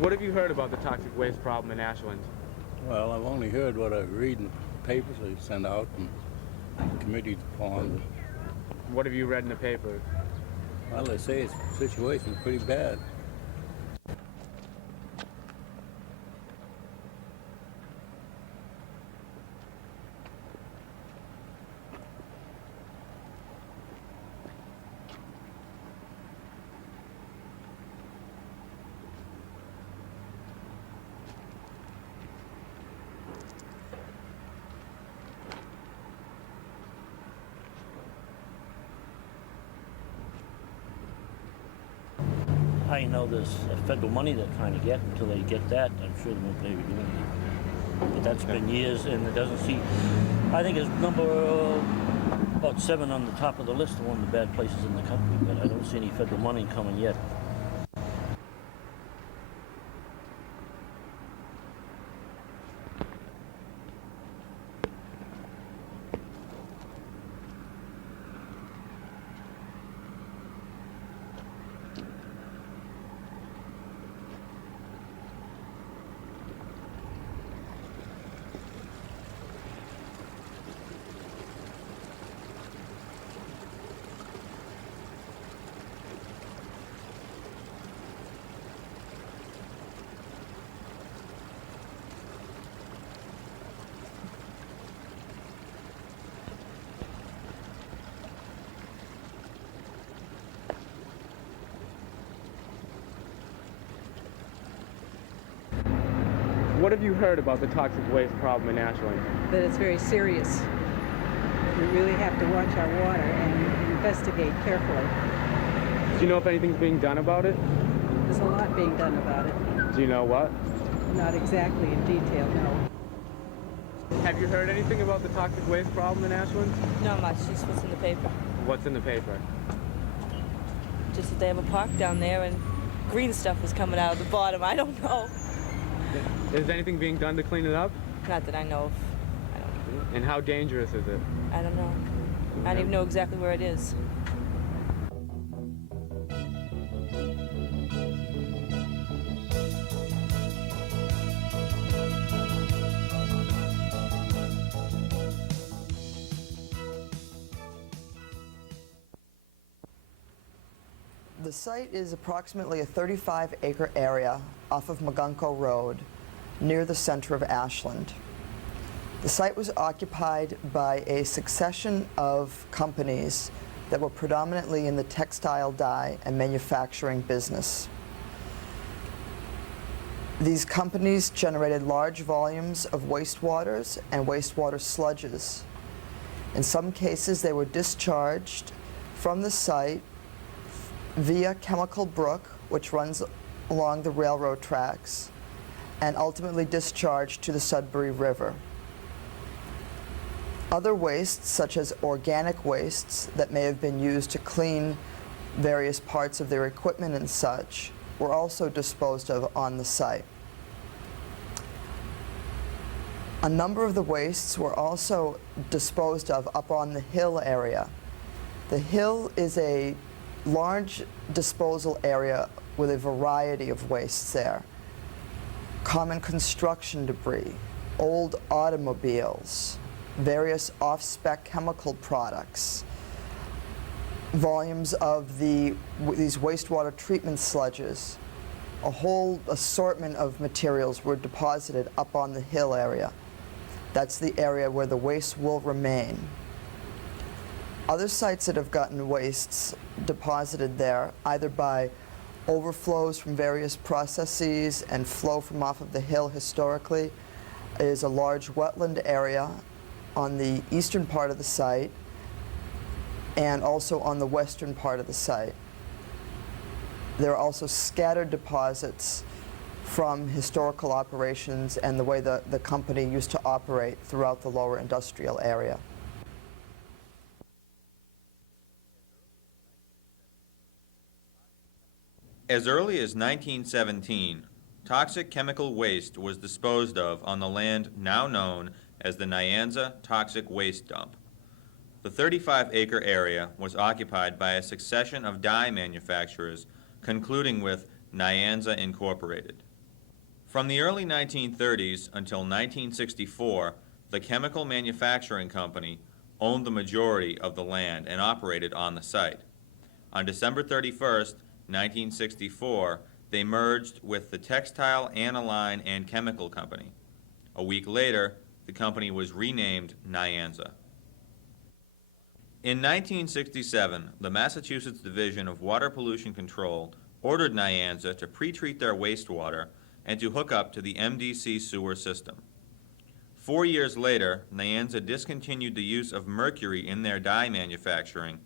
What have you heard about the toxic waste problem in Ashland? Well, I've only heard what I read in papers they send out and committees formed. What have you read in the paper? Well, they say the situation's pretty bad. I know there's federal money they're trying to get. Until they get that, I'm sure they won't be doing it. But that's been years, and it doesn't seem. I think it's number about 7 on the top of the list of one of the bad places in the country, but I don't see any federal money coming yet. What have you heard about the toxic waste problem in Ashland? That it's very serious. We really have to watch our water and investigate carefully. Do you know if anything's being done about it? There's a lot being done about it. Do you know what? Not exactly in detail, no. Have you heard anything about the toxic waste problem in Ashland? Not much, just what's in the paper. What's in the paper? Just that they have a park down there and green stuff was coming out of the bottom. I don't know. Is anything being done to clean it up? Not that I know of. I don't know. And how dangerous is it? I don't know. I don't even know exactly where it is. The site is approximately a 35-acre area off of Magunko Road, near the center of Ashland. The site was occupied by a succession of companies that were predominantly in the textile dye and manufacturing business. These companies generated large volumes of wastewaters and wastewater sludges. In some cases, they were discharged from the site via Chemical Brook, which runs along the railroad tracks, and ultimately discharged to the Sudbury River. Other wastes, such as organic wastes that may have been used to clean various parts of their equipment and such, were also disposed of on the site. A number of the wastes were also disposed of up on the hill area. The hill is a large disposal area with a variety of wastes there. Common construction debris, old automobiles, various off-spec chemical products, volumes of these wastewater treatment sludges. A whole assortment of materials were deposited up on the hill area. That's the area where the waste will remain. Other sites that have gotten wastes deposited there, either by overflows from various processes and flow from off of the hill historically, is a large wetland area on the eastern part of the site and also on the western part of the site. There are also scattered deposits from historical operations and the way the company used to operate throughout the lower industrial area. As early as 1917, toxic chemical waste was disposed of on the land now known as the Nyanza Toxic Waste Dump. The 35-acre area was occupied by a succession of dye manufacturers, concluding with Nyanza Incorporated. From the early 1930s until 1964, the chemical manufacturing company owned the majority of the land and operated on the site. On December 31st, 1964, they merged with the Textile, Aniline, and Chemical Company. A week later, the company was renamed Nyanza. In 1967, the Massachusetts Division of Water Pollution Control ordered Nyanza to pre-treat their wastewater and to hook up to the MDC sewer system. 4 years later, Nyanza discontinued the use of mercury in their dye manufacturing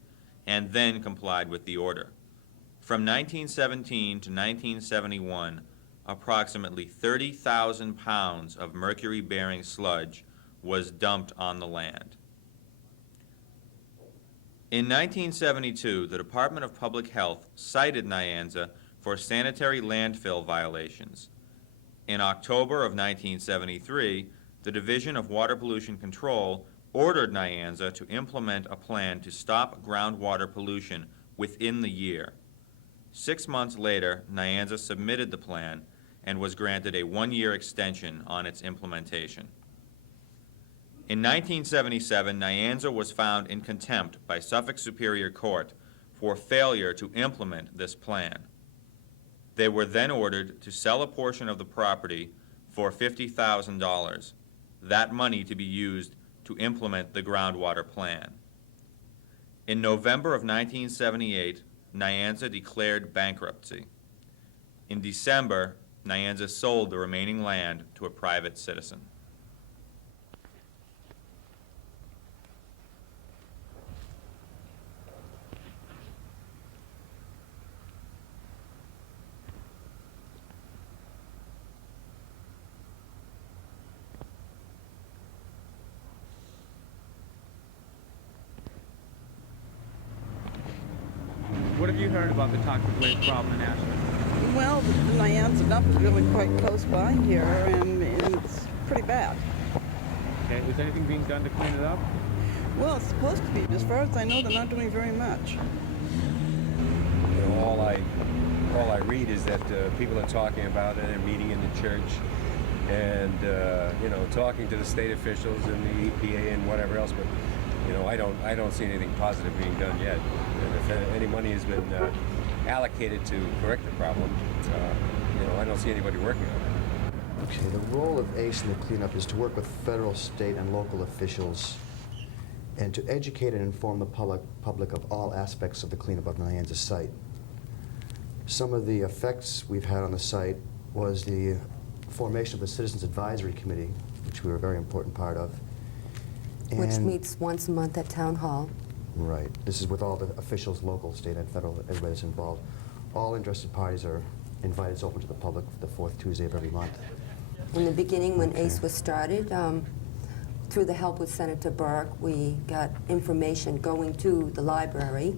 and then complied with the order. From 1917 to 1971, approximately 30,000 pounds of mercury-bearing sludge was dumped on the land. In 1972, the Department of Public Health cited Nyanza for sanitary landfill violations. In October of 1973, the Division of Water Pollution Control ordered Nyanza to implement a plan to stop groundwater pollution within the year. 6 months later, Nyanza submitted the plan and was granted a 1-year extension on its implementation. In 1977, Nyanza was found in contempt by Suffolk Superior Court for failure to implement this plan. They were then ordered to sell a portion of the property for $50,000, that money to be used to implement the groundwater plan. In November of 1978, Nyanza declared bankruptcy. In December, Nyanza sold the remaining land to a private citizen. What have you heard about the toxic waste problem in Ashland? Well, the Nyanza dump is really quite close by here, and it's pretty bad. Okay, is anything being done to clean it up? Well, it's supposed to be. As far as I know, they're not doing very much. You know, all I read is that people are talking about it and meeting in the church, and you know, talking to the state officials and the EPA and whatever else. But you know, I don't see anything positive being done yet. And if any money has been allocated to correct the problem, you know, I don't see anybody working on it. Okay, the role of ACE in the cleanup is to work with federal, state, and local officials and to educate and inform the public of all aspects of the cleanup of Nyanza site. Some of the effects we've had on the site was the formation of a Citizens Advisory Committee, which we were a very important part of. Which meets once a month at Town Hall. Right. This is with all the officials, local, state, and federal, everybody that's involved. All interested parties are invited. It's open to the public the 4th Tuesday of every month. In the beginning, when ACE was started, through the help with Senator Burke, we got information going to the library.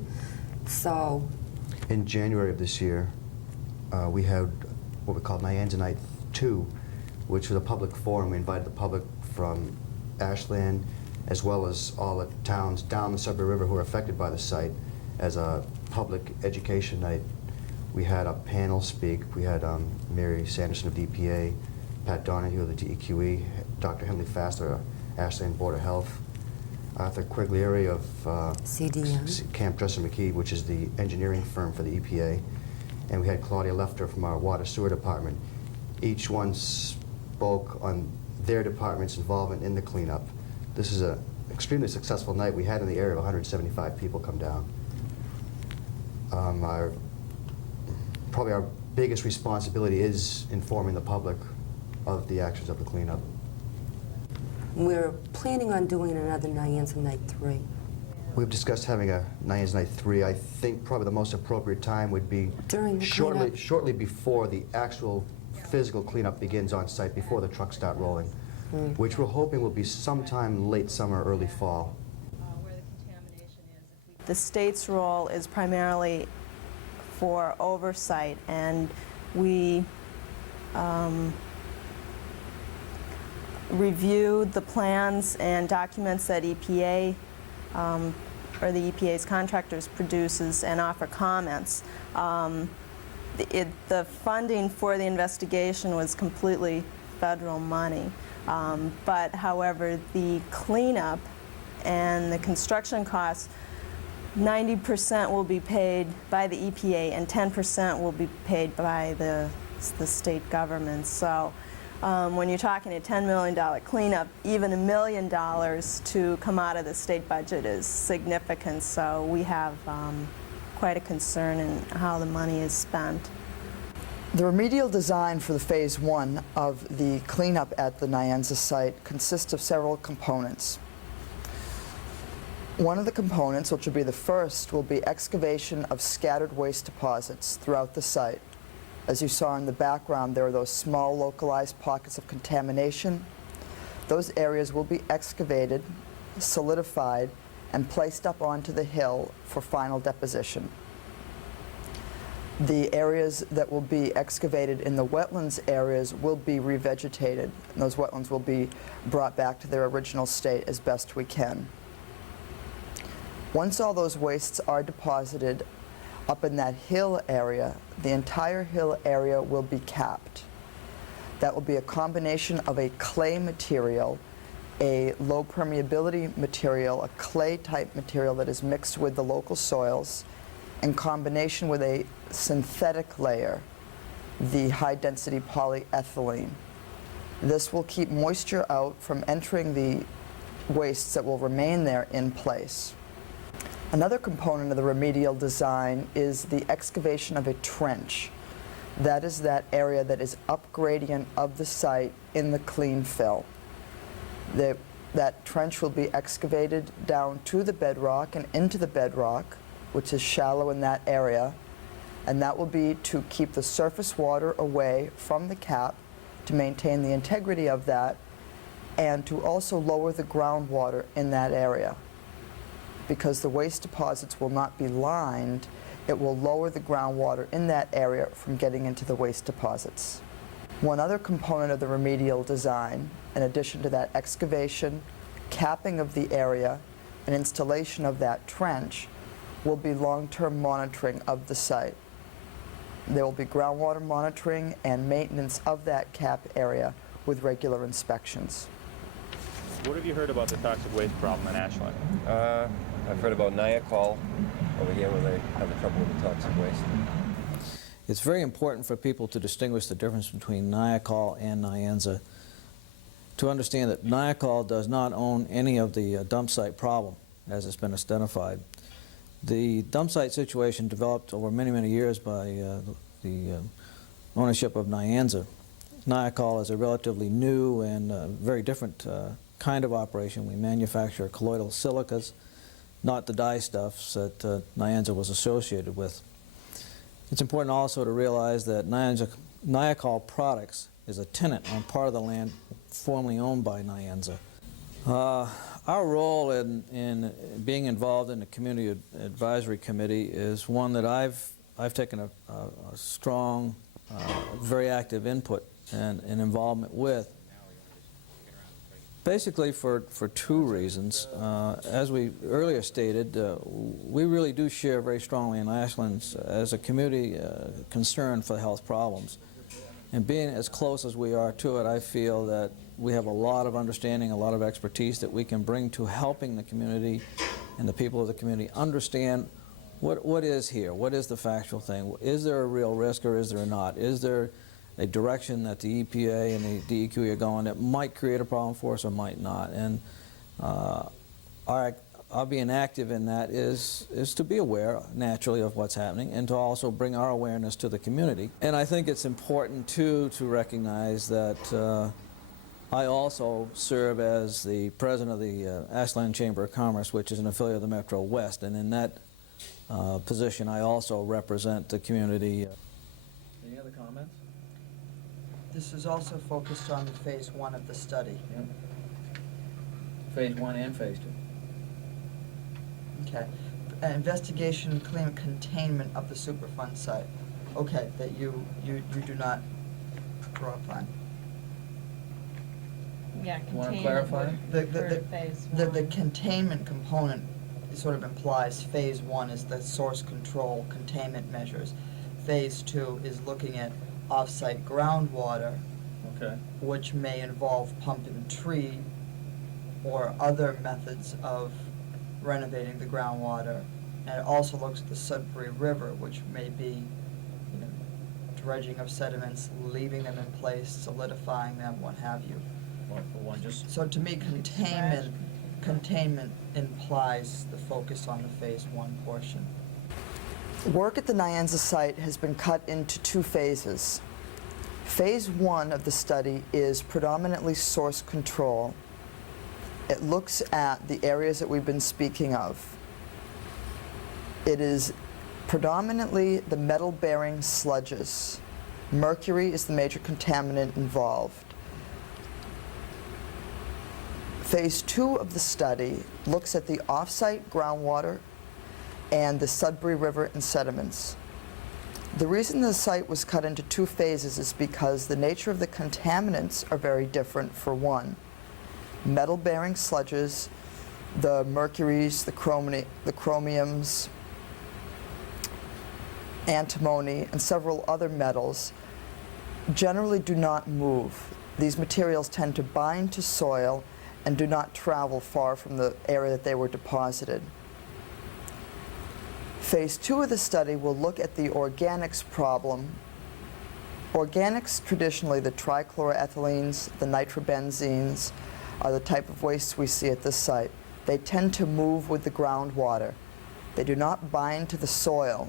So, in January of this year, we had what we called Nyanza Night 2, which was a public forum. We invited the public from Ashland, as well as all the towns down the Sudbury River who are affected by the site, as a public education night. We had a panel speak. We had Mary Sanderson of the EPA, Pat Donahue of the DEQE, Dr. Henley Fassler, Ashland Board of Health, Arthur Quiglieri of Camp Dresser McKee, which is the engineering firm for the EPA, and we had Claudia Lefter from our Water Sewer Department. Each one spoke on their department's involvement in the cleanup. This is an extremely successful night. We had in the area of 175 people come down. Probably our biggest responsibility is informing the public of the actions of the cleanup. we're planning on doing another Nyanza Night 3. We've discussed having a Nyanza Night 3. I think probably the most appropriate time would be During the shortly before the actual physical cleanup begins on site, before the trucks start rolling, which we're hoping will be sometime late summer, early fall. The state's role is primarily for oversight, and we review the plans and documents that EPA or the EPA's contractors produces and offer comments. the funding for the investigation was completely federal money. But however, the cleanup and the construction costs, 90% will be paid by the EPA and 10% will be paid by the state government. So when you're talking a $10 million cleanup, even $1 million to come out of the state budget is significant. So we have quite a concern in how the money is spent. The remedial design for the Phase 1 of the cleanup at the Nyanza site consists of several components. One of the components, which will be the first, will be excavation of scattered waste deposits throughout the site. As you saw in the background, there are those small localized pockets of contamination. Those areas will be excavated, solidified, and placed up onto the hill for final deposition. The areas that will be excavated in the wetlands areas will be revegetated, and those wetlands will be brought back to their original state as best we can. Once all those wastes are deposited up in that hill area, the entire hill area will be capped. That will be a combination of a clay material, a low permeability material, a clay type material that is mixed with the local soils, in combination with a synthetic layer, the high density polyethylene. This will keep moisture out from entering the wastes that will remain there in place. Another component of the remedial design is the excavation of a trench. That is that area that is up gradient of the site in the clean fill. That trench will be excavated down to the bedrock and into the bedrock, which is shallow in that area, and that will be to keep the surface water away from the cap, to maintain the integrity of that, and to also lower the groundwater in that area. Because the waste deposits will not be lined, it will lower the groundwater in that area from getting into the waste deposits. One other component of the remedial design, in addition to that excavation, capping of the area, and installation of that trench, will be long-term monitoring of the site. There will be groundwater monitoring and maintenance of that cap area with regular inspections. What have you heard about the toxic waste problem in Ashland? I've heard about Nyakol over here where they have the trouble with the toxic waste. It's very important for people to distinguish the difference between Nyakol and Nyanza, to understand that Nyakol does not own any of the dump site problem as it's been identified. The dump site situation developed over many, many years by the ownership of Nyanza. Nyakol is a relatively new and very different kind of operation. We manufacture colloidal silicas, not the dye stuffs that Nyanza was associated with. It's important also to realize that Nyakol Products is a tenant on part of the land formerly owned by Nyanza. Our role in being involved in the Community Advisory Committee is one that I've taken a strong, very active input and involvement with. Basically for two reasons. As we earlier stated, we really do share very strongly in Ashland as a community concern for health problems. And being as close as we are to it, I feel that we have a lot of understanding, a lot of expertise that we can bring to helping the community and the people of the community understand what is here, what is the factual thing. Is there a real risk or is there not? Is there a direction that the EPA and the DEQ are going that might create a problem for us or might not? And our being active in that is to be aware, naturally, of what's happening and to also bring our awareness to the community. And I think it's important, too, to recognize that I also serve as the president of the Ashland Chamber of Commerce, which is an affiliate of the Metro West, and in that position I also represent the community. Any other comments? This is also focused on the Phase 1 of the study. Yep. Phase 1 and Phase 2. Okay. Investigation and clean containment of the Superfund site. Okay, that you do not draw upon. Yeah, Want to clarify? The containment component sort of implies Phase 1 is the source control containment measures. Phase 2 is looking at off-site groundwater, Okay. which may involve pump and treat or other methods of renovating the groundwater. And it also looks at the Sudbury River, which may be, dredging of sediments, leaving them in place, solidifying them, what have you. One for one, just So to me, containment implies the focus on the Phase 1 portion. Work at the Nyanza site has been cut into 2 phases. Phase 1 of the study is predominantly source control. It looks at the areas that we've been speaking of. It is predominantly the metal-bearing sludges. Mercury is the major contaminant involved. Phase 2 of the study looks at the off-site groundwater and the Sudbury River and sediments. The reason the site was cut into 2 phases is because the nature of the contaminants are very different. For one, metal-bearing sludges, the mercuries, the chromiums, antimony, and several other metals generally do not move. These materials tend to bind to soil and do not travel far from the area that they were deposited. Phase 2 of the study will look at the organics problem. Organics, traditionally the trichloroethylenes, the nitrobenzenes, are the type of wastes we see at this site. They tend to move with the groundwater. They do not bind to the soil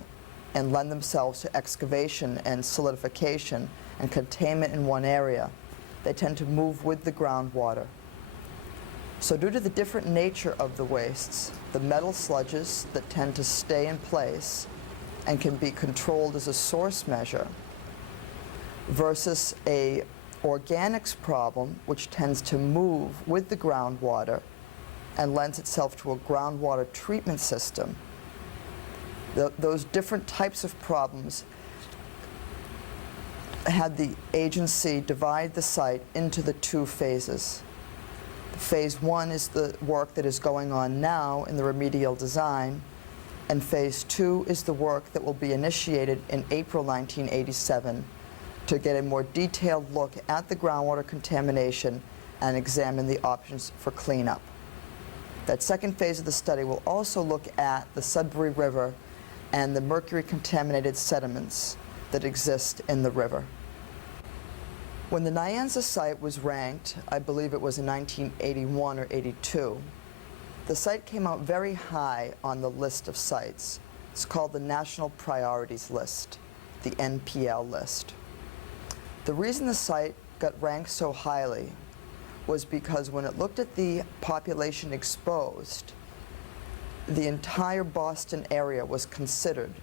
and lend themselves to excavation and solidification and containment in one area. They tend to move with the groundwater. So due to the different nature of the wastes, the metal sludges that tend to stay in place and can be controlled as a source measure versus a organics problem which tends to move with the groundwater and lends itself to a groundwater treatment system. Those different types of problems had the agency divide the site into the 2 phases. Phase 1 is the work that is going on now in the remedial design, and Phase 2 is the work that will be initiated in April 1987 to get a more detailed look at the groundwater contamination and examine the options for cleanup. That second phase of the study will also look at the Sudbury River and the mercury-contaminated sediments that exist in the river. When the Nyanza site was ranked, I believe it was in 1981 or 82, the site came out very high on the list of sites. It's called the National Priorities List, the NPL list. The reason the site got ranked so highly was because when it looked at the population exposed, the entire Boston area was considered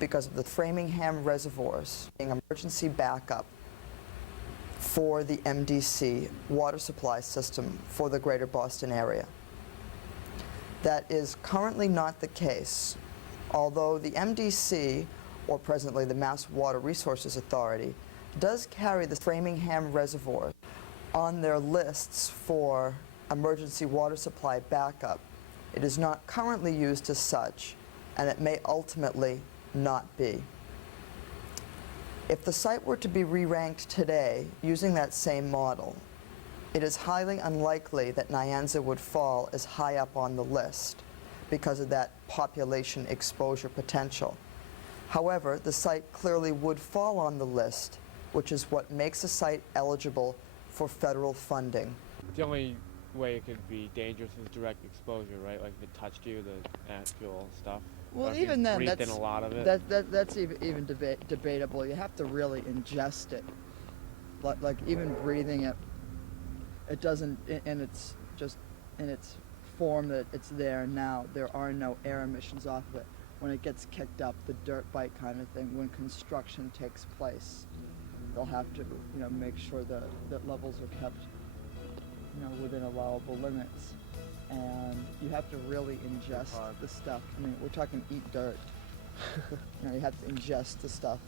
because of the Framingham reservoirs being emergency backup for the MDC water supply system for the greater Boston area. That is currently not the case, although the MDC, or presently the Mass Water Resources Authority, does carry the Framingham reservoir on their lists for emergency water supply backup. It is not currently used as such, and it may ultimately not be. If the site were to be re-ranked today using that same model, it is highly unlikely that Nyanza would fall as high up on the list because of that population exposure potential. However, the site clearly would fall on the list, which is what makes a site eligible for federal funding. The only way it could be dangerous is direct exposure, right? Like if it touched you, the actual stuff. Well, even then, breathed in a lot of it. that's even debatable. You have to really ingest it. Like even breathing it, it doesn't, and it's just in its form that it's there now. There are no air emissions off of it. When it gets kicked up, the dirt bike kind of thing, when construction takes place, they'll have to, make sure that levels are kept, within allowable limits. And you have to really ingest the stuff. I mean, we're talking eat dirt. You have to ingest the stuff.